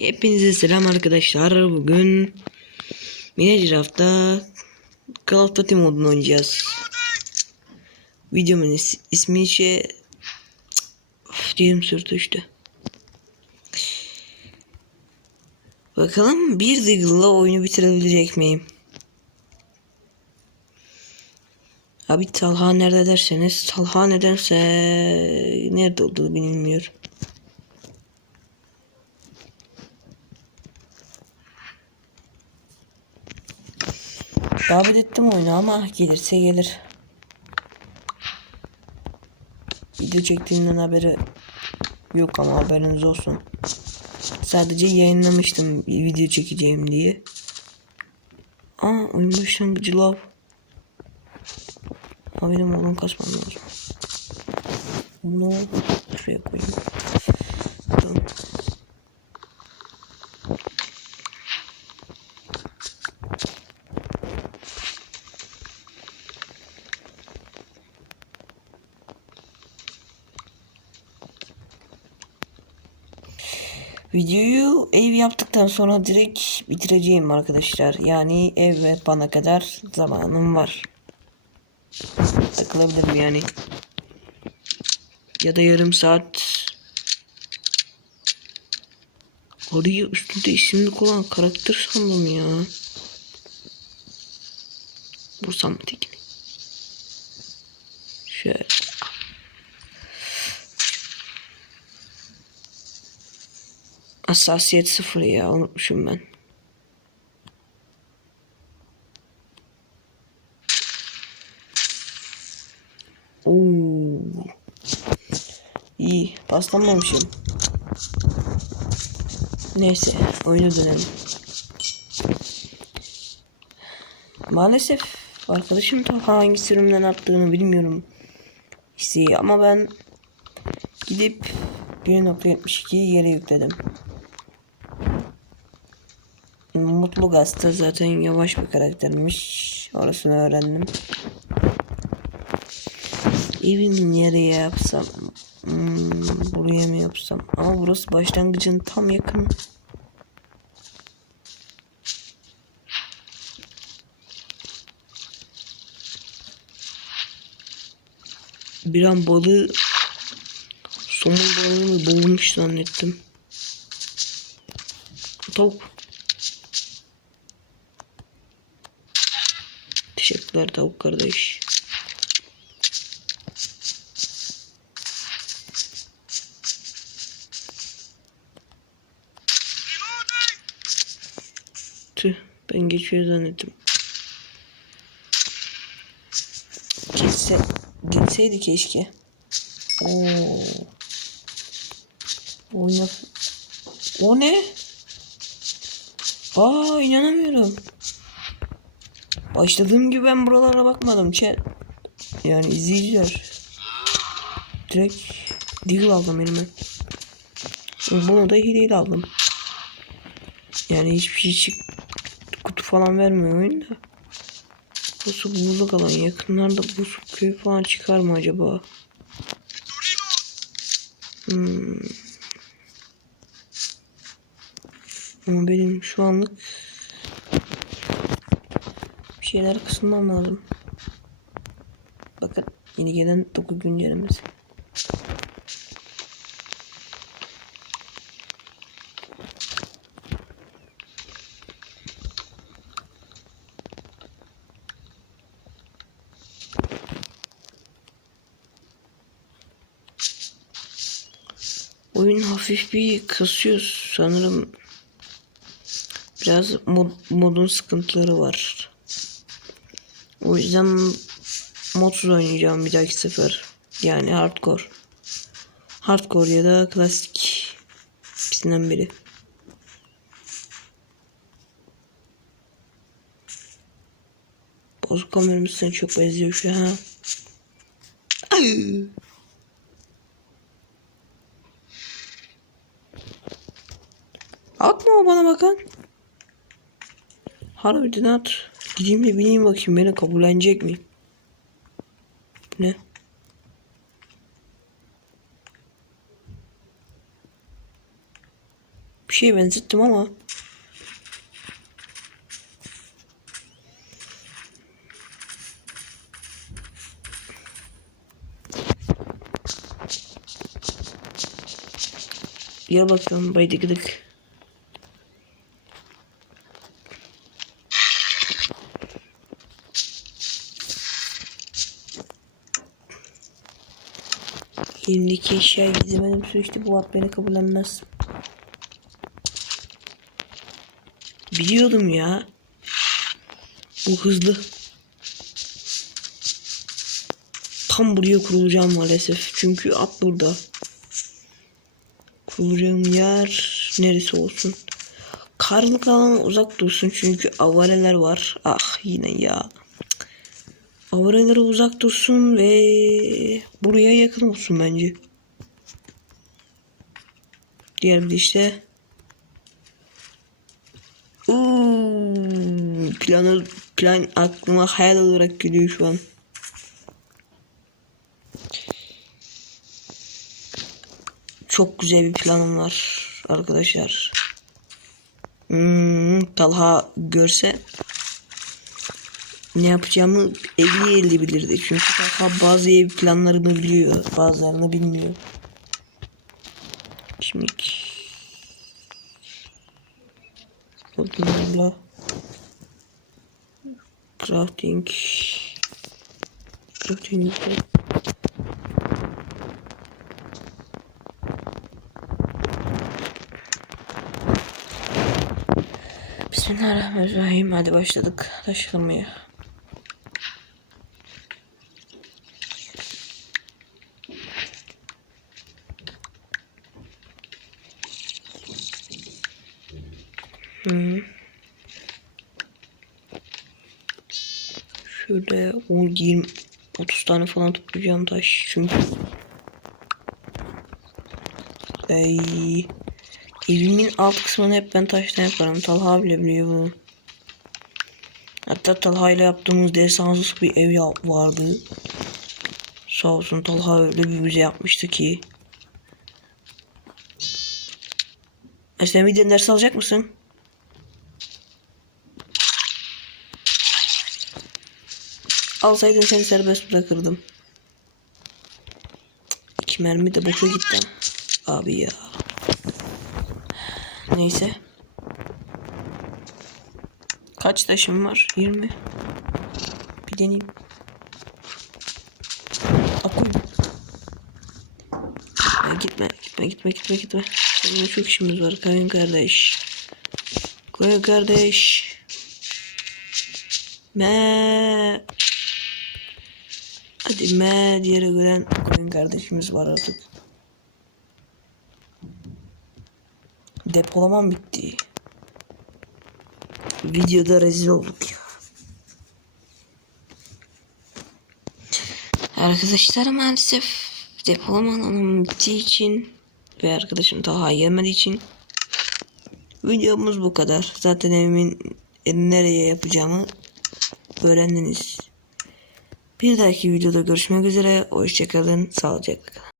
Hepinize selam arkadaşlar. Bugün Mini Draft'ta Call of Duty modunu oynayacağız. Videomun is- ismi şey... Of, dilim sürtüştü. Bakalım bir Deagle'la oyunu bitirebilecek miyim? Abi Talha nerede derseniz Talha nedense nerede olduğunu bilmiyorum. Davet ettim oyunu ama gelirse gelir. Video çektiğimden haberi yok ama haberiniz olsun. Sadece yayınlamıştım bir video çekeceğim diye. Aa oyun başlangıcı lav. Ama benim oğlum kasmam lazım. Bunu şuraya koyayım. Videoyu ev yaptıktan sonra direkt bitireceğim arkadaşlar. Yani ev ve bana kadar zamanım var. Takılabilirim yani. Ya da yarım saat. Orayı üstünde isimlik olan karakter sandım ya. Bursam tekini. Şöyle. Hassasiyet sıfır ya unutmuşum ben. Oo. İyi paslanmamışım. Neyse oyuna dönelim. Maalesef arkadaşım da hangi sürümden attığını bilmiyorum. İşte ama ben gidip 1.72'yi yere yükledim. Mutlu Gaz'da zaten yavaş bir karaktermiş. Orasını öğrendim. Evimi nereye yapsam? Hmm, buraya mı yapsam? Ama burası başlangıcın tam yakın. Bir an balığı somun balığını boğulmuş zannettim. Tavuk. Teşekkürler tavuk kardeş. Tüh ben geçiyor zannettim. Geçse, geçseydi keşke. Oo. Oyna. O ne? Aa inanamıyorum. Başladığım gibi ben buralara bakmadım chat. Yani izleyiciler. Direkt Deagle aldım elime. Bunu da hileyle aldım. Yani hiçbir şey çık kutu falan vermiyor oyunda. Burası buzluk alan yakınlarda buzluk köy falan çıkar mı acaba? Hmm. Ama benim şu anlık şeyler kısmam lazım. Bakın yeni gelen doku güncellemesi. Oyun hafif bir kasıyor sanırım. Biraz mod, modun sıkıntıları var. O yüzden modsuz oynayacağım bir dahaki sefer. Yani hardcore. Hardcore ya da klasik. İkisinden biri. Bozuk kameramız seni çok benziyor şu an. Ay. Atma o bana bakan. Harbiden at. Gideyim de bineyim bakayım beni kabullenecek mi? Ne? bir şeye benzettim ama Gel bakalım baydı gıdık. Elimdeki eşyayı gizlemedim süreçte bu at beni kabullenmez. Biliyordum ya. Bu hızlı. Tam buraya kurulacağım maalesef. Çünkü at burada. Kurulacağım yer neresi olsun. Karlık alan uzak dursun çünkü avareler var. Ah yine ya. Avarelere uzak dursun ve buraya yakın olsun bence. Diğer bir işte Uuu, planı plan aklıma hayal olarak geliyor şu an. Çok güzel bir planım var arkadaşlar. Hmm, Talha görse ne yapacağımı 50-50 bilirdi. Çünkü Talha bazı ev planlarımı biliyor. Bazılarını bilmiyor. Şimdi Odunlarla crafting crafting Bismillahirrahmanirrahim. Hadi başladık taşlamaya. Şöyle 10 20 30 tane falan toplayacağım taş çünkü. Ay. Evimin alt kısmını hep ben taştan yaparım. Talha bile biliyor bunu. Hatta Talha ile yaptığımız desansız bir ev vardı. Sağ olsun Talha öyle bir müze yapmıştı ki. E bir ders alacak mısın? Alsaydın seni serbest bırakırdım. İki mermi de boşa gitti. Abi ya. Neyse. Kaç taşım var? 20. Bir deneyeyim. Akul. Ya gitme, gitme, gitme, gitme, gitme. Seninle çok işimiz var kayın kardeş. Koyun kardeş. Me. Hadi me diye gören koyun kardeşimiz var artık. Depolamam bitti. Videoda rezil olduk ya. Arkadaşlar maalesef depolama alanım bittiği için ve arkadaşım daha yemediği için videomuz bu kadar. Zaten evimin nereye yapacağımı öğrendiniz. Bir dahaki videoda görüşmek üzere. Hoşçakalın. Sağlıcakla kalın.